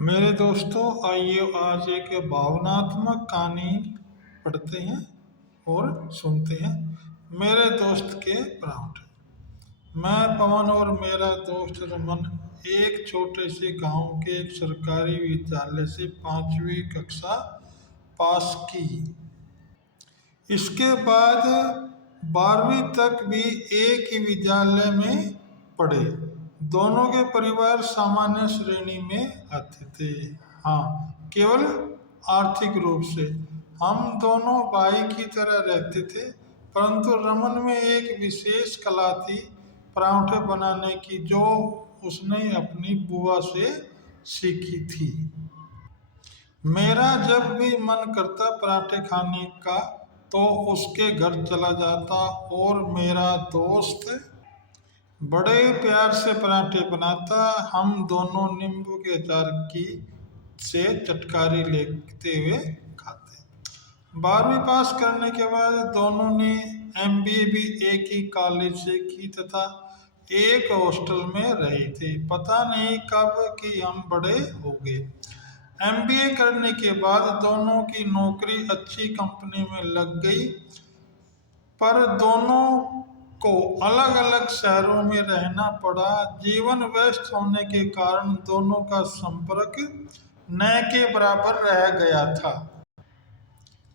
मेरे दोस्तों, आइए आज एक भावनात्मक कहानी पढ़ते हैं और सुनते हैं। मेरे दोस्त के परांठे। मैं, पवन और मेरा दोस्त रमन एक छोटे से गांव के एक सरकारी विद्यालय से 5वीं कक्षा पास की। इसके बाद 12वीं तक भी एक ही विद्यालय में पढ़े। दोनों के परिवार सामान्य श्रेणी में आते थे। हाँ, केवल आर्थिक रूप से हम दोनों भाई की तरह रहते थे, परंतु रमन में एक विशेष कला थी परांठे बनाने की, जो उसने अपनी बुआ से सीखी थी। मेरा जब भी मन करता पराठे खाने का तो उसके घर चला जाता और मेरा दोस्त बड़े प्यार से पराठे बनाता। हम दोनों नींबू के अचार की से चटखारी लेते हुए खाते। 12वीं पास करने के बाद दोनों ने एमबीए भी एक ही कॉलेज से की तथा एक हॉस्टल में रहे थे। पता नहीं कब कि हम बड़े हो गए। एमबीए करने के बाद दोनों की नौकरी अच्छी कंपनी में लग गई, पर दोनों को अलग अलग शहरों में रहना पड़ा। जीवन व्यस्त होने के कारण दोनों का संपर्क न के बराबर रह गया था।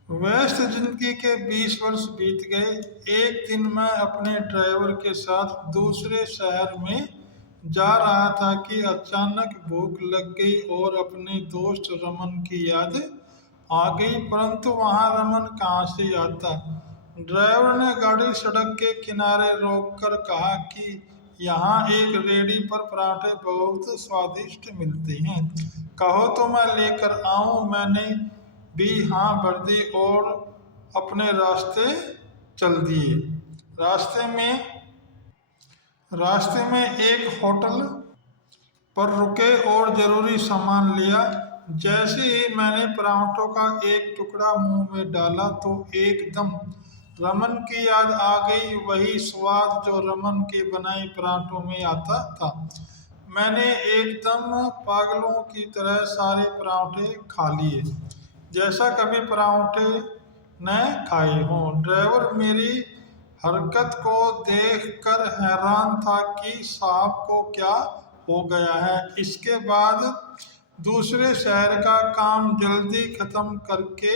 व्यस्त जिंदगी के 20 वर्ष बीत गए। एक दिन मैं अपने ड्राइवर के साथ दूसरे शहर में जा रहा था कि अचानक भूख लग गई और अपने दोस्त रमन की याद आ गई, परंतु वहां रमन कहाँ से आता। ड्राइवर ने गाड़ी सड़क के किनारे रोककर कहा कि यहाँ एक रेहड़ी पर पराठे बहुत स्वादिष्ट मिलते हैं, कहो तो मैं लेकर आऊं। मैंने भी हाँ भर दी और अपने रास्ते चल दिए। रास्ते में एक होटल पर रुके और जरूरी सामान लिया। जैसे ही मैंने परांठों का एक टुकड़ा मुंह में डाला तो एकदम रमन की याद आ गई। वही स्वाद जो रमन के बनाए परांठों में आता था। मैंने एकदम पागलों की तरह सारे परांठे खा लिए, जैसा कभी परांठे न खाए हों। ड्राइवर मेरी हरकत को देखकर हैरान था कि साहब को क्या हो गया है। इसके बाद दूसरे शहर का काम जल्दी खत्म करके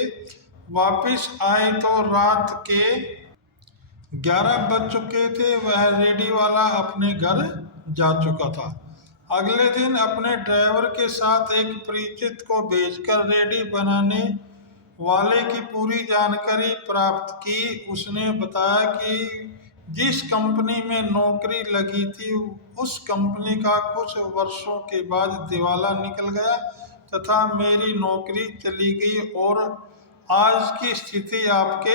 वापस आए तो रात के 11 बज चुके थे। वह रेडी वाला अपने घर जा चुका था। अगले दिन अपने ड्राइवर के साथ एक परिचित को भेजकर रेडी बनाने वाले की पूरी जानकारी प्राप्त की। उसने बताया कि जिस कंपनी में नौकरी लगी थी उस कंपनी का कुछ वर्षों के बाद दिवाला निकल गया तथा मेरी नौकरी चली गई और आज की स्थिति आपके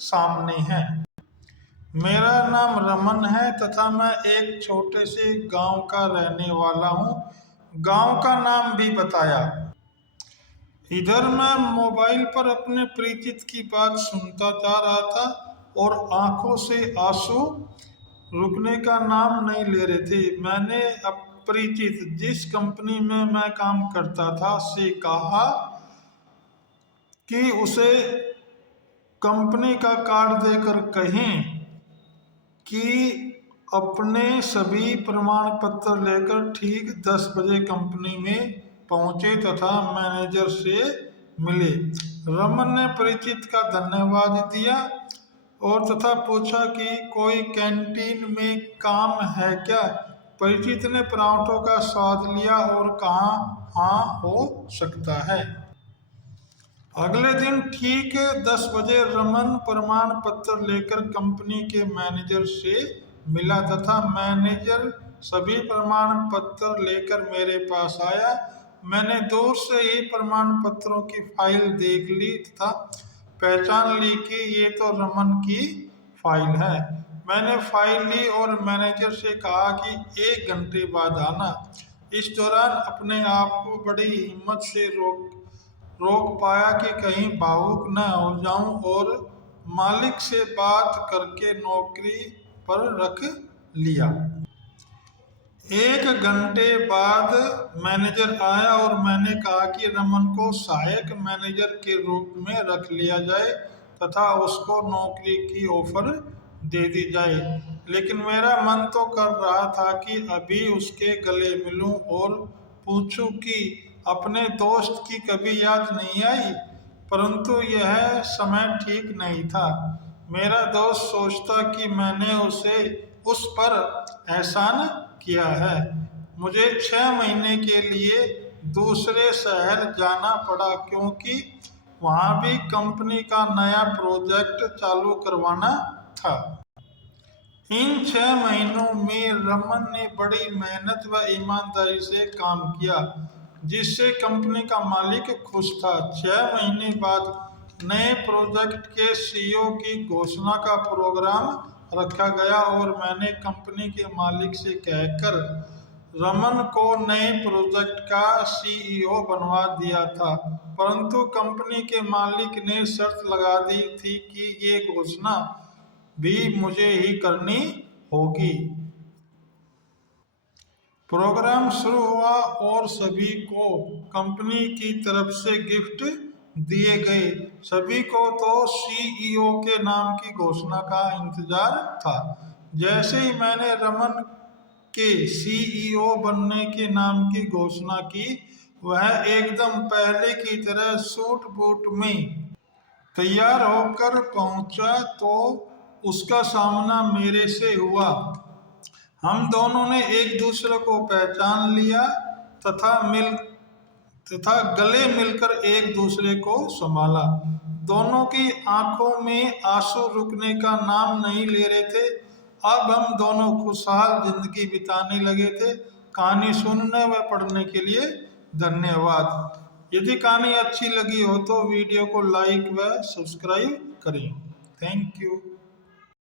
सामने है। मेरा नाम रमन है तथा मैं एक छोटे से गांव का रहने वाला हूँ। गांव का नाम भी बताया। इधर मैं मोबाइल पर अपने परिचित की बात सुनता जा रहा था और आंखों से आंसू रुकने का नाम नहीं ले रहे थे। मैंने अपरिचित जिस कंपनी में मैं काम करता था से कहा कि उसे कंपनी का कार्ड देकर कहें कि अपने सभी प्रमाण पत्र लेकर ठीक 10 बजे कंपनी में पहुंचे तथा मैनेजर से मिले। रमन ने परिचित का धन्यवाद दिया और तथा पूछा कि कोई कैंटीन में काम है क्या। परिचित ने परांठों का स्वाद लिया और कहा हाँ हो सकता है। अगले दिन ठीक 10 बजे रमन प्रमाण पत्र लेकर कंपनी के मैनेजर से मिला तथा मैनेजर सभी प्रमाण पत्र लेकर मेरे पास आया। मैंने दूर से ही प्रमाण पत्रों की फाइल देख ली तथा पहचान ली कि ये तो रमन की फाइल है। मैंने फाइल ली और मैनेजर से कहा कि 1 घंटे बाद आना। इस दौरान अपने आप को बड़ी हिम्मत से रोक पाया कि कहीं भावुक न हो जाऊं और मालिक से बात करके नौकरी पर रख लिया। एक घंटे बाद मैनेजर आया और मैंने कहा कि रमन को सहायक मैनेजर के रूप में रख लिया जाए तथा उसको नौकरी की ऑफर दे दी जाए। लेकिन मेरा मन तो कर रहा था कि अभी उसके गले मिलूं और पूछूं कि अपने दोस्त की कभी याद नहीं आई। परंतु यह समय ठीक नहीं था। मेरा दोस्त सोचता कि मैंने उसे उस पर एहसान किया है। मुझे 6 महीने के लिए दूसरे शहर जाना पड़ा क्योंकि वहाँ भी कंपनी का नया प्रोजेक्ट चालू करवाना था। इन 6 महीनों में रमन ने बड़ी मेहनत व ईमानदारी से काम किया, जिससे कंपनी का मालिक खुश था। 6 महीने बाद नए प्रोजेक्ट के सीईओ की घोषणा का प्रोग्राम रखा गया और मैंने कंपनी के मालिक से कहकर रमन को नए प्रोजेक्ट का सीईओ बनवा दिया था। परंतु कंपनी के मालिक ने शर्त लगा दी थी कि ये घोषणा भी मुझे ही करनी होगी। प्रोग्राम शुरू हुआ और सभी को कंपनी की तरफ से गिफ्ट दिए गए। सभी को तो सीईओ के नाम की घोषणा का इंतजार था। जैसे ही मैंने रमन के सीईओ बनने के नाम की घोषणा की, वह एकदम पहले की तरह सूट बूट में तैयार होकर पहुंचा तो उसका सामना मेरे से हुआ। हम दोनों ने एक दूसरे को पहचान लिया तथा गले मिलकर एक दूसरे को संभाला। दोनों की आंखों में आंसू रुकने का नाम नहीं ले रहे थे। अब हम दोनों खुशहाल जिंदगी बिताने लगे थे। कहानी सुनने व पढ़ने के लिए धन्यवाद। यदि कहानी अच्छी लगी हो तो वीडियो को लाइक व सब्सक्राइब करें। Thank you.